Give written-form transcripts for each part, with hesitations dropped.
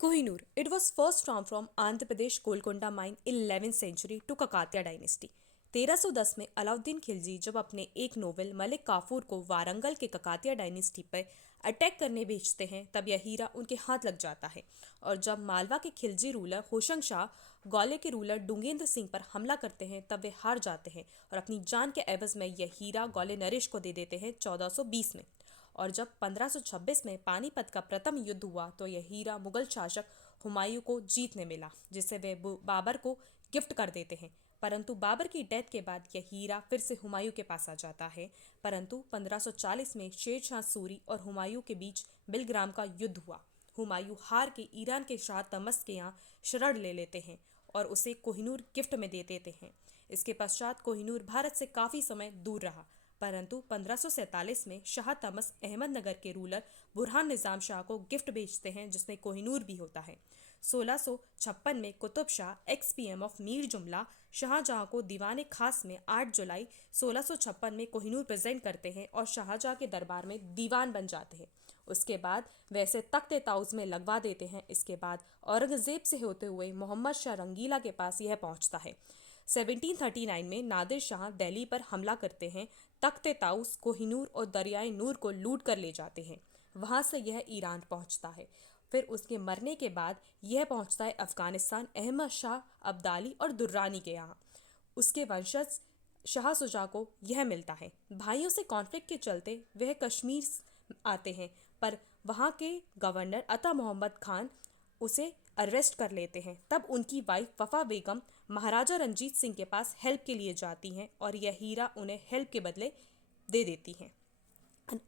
Kohinoor. It was first found from Andhra Pradesh Golconda mine in 11th century to Kakatiya dynasty. 1310 में अलाउद्दीन खिलजी जब अपने एक novel Malik Kafur को वारंगल के ककातिया डायनेस्टी पर अटैक करने भेजते हैं तब यह हीरा उनके हाथ लग जाता है। और जब मालवा के खिलजी रूलर होशंग शाह ग्वालियर के रूलर डूंगेंद्र सिंह पर हमला करते हैं तब वे हार जाते हैं और अपनी जान के एवज में यह हीरा ग्वालियर नरेश को दे देते हैं 1420 में। और जब 1526 में पानीपत का प्रथम युद्ध हुआ तो यह हीरा मुगल शासक हुमायूं को जीतने मिला, जिसे वे बाबर को गिफ्ट कर देते हैं। परंतु बाबर की डेथ के बाद यह हीरा फिर से हुमायूं के पास आ जाता है। परंतु 1540 में शेर शाह सूरी और हुमायूं के बीच बिलग्राम का युद्ध हुआ। हुमायूं हार के ईरान के शाह तमस के यहाँ शरण ले लेते हैं और उसे कोहिनूर गिफ्ट में दे देते हैं। इसके पश्चात कोहिनूर भारत से काफ़ी समय दूर रहा, परंतु 1547 में शाह तमस अहमदनगर के रूलर बुरहान निज़ाम शाह को गिफ्ट भेजते हैं, जिसमें कोहिनूर भी होता है। 1656 में कुतुब शाह एक्सपीएम ऑफ मीर जुमला शाहजहां को दीवाने खास में 8 जुलाई 1656 में कोहिनूर प्रेजेंट करते हैं और शाहजहां के दरबार में दीवान बन जाते हैं। उसके बाद वैसे तख्त ताउज में लगवा देते हैं। इसके बाद औरंगजेब से होते हुए मोहम्मद शाह रंगीला के पास यह पहुंचता है। 1739 में नादिर शाह दिल्ली पर हमला करते हैं, तख्त ताउस, कोहिनूर और दरियाए नूर को लूट कर ले जाते हैं। वहां से यह ईरान पहुंचता है। फिर उसके मरने के बाद यह पहुंचता है अफगानिस्तान, अहमद शाह अब्दाली और दुर्रानी के यहाँ। उसके वंशज शाह सुजा को यह मिलता है। भाइयों से कॉन्फ्लिक्ट के चलते वह कश्मीर आते हैं, पर वहाँ के गवर्नर अता मोहम्मद खान उसे अरेस्ट कर लेते हैं। तब उनकी वाइफ वफा बेगम महाराजा रंजीत सिंह के पास हेल्प के लिए जाती हैं और यह हीरा उन्हें हेल्प के बदले दे देती हैं।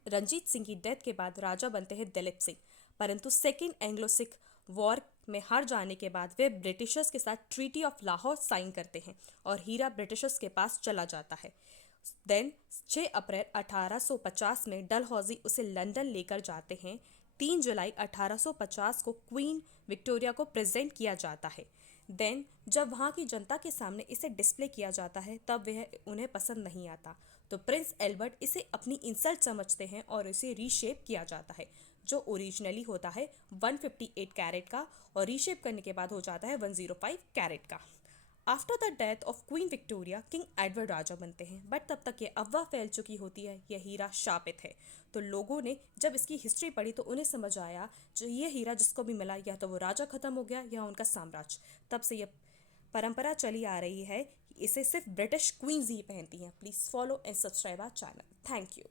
रंजीत सिंह की डेथ के बाद राजा बनते हैं दिलीप सिंह, परंतु सेकेंड एंग्लो सिख वॉर में हार जाने के बाद वे ब्रिटिशर्स के साथ ट्रीटी ऑफ लाहौर साइन करते हैं और हीरा ब्रिटिशर्स के पास चला जाता है। देन 6 अप्रैल 1850 में डलहौजी उसे लंदन लेकर जाते हैं। 3 जुलाई 1850 को क्वीन विक्टोरिया को प्रेजेंट किया जाता है। देन जब वहाँ की जनता के सामने इसे डिस्प्ले किया जाता है तब वह उन्हें पसंद नहीं आता, तो प्रिंस एल्बर्ट इसे अपनी इंसल्ट समझते हैं और इसे रीशेप किया जाता है, जो ओरिजिनली होता है 158 कैरेट का और रीशेप करने के बाद हो जाता है 105 कैरेट का। After the death of Queen Victoria King Edward राजा बनते हैं, बट तब तक ये अफवाह फैल चुकी होती है यह हीरा शापित है। तो लोगों ने जब इसकी हिस्ट्री पढ़ी तो उन्हें समझ आया जो ये हीरा जिसको भी मिला या तो वो राजा खत्म हो गया या उनका साम्राज्य। तब से यह परंपरा चली आ रही है, इसे सिर्फ ब्रिटिश क्वींस ही पहनती हैं। Please follow and subscribe our channel. Thank you.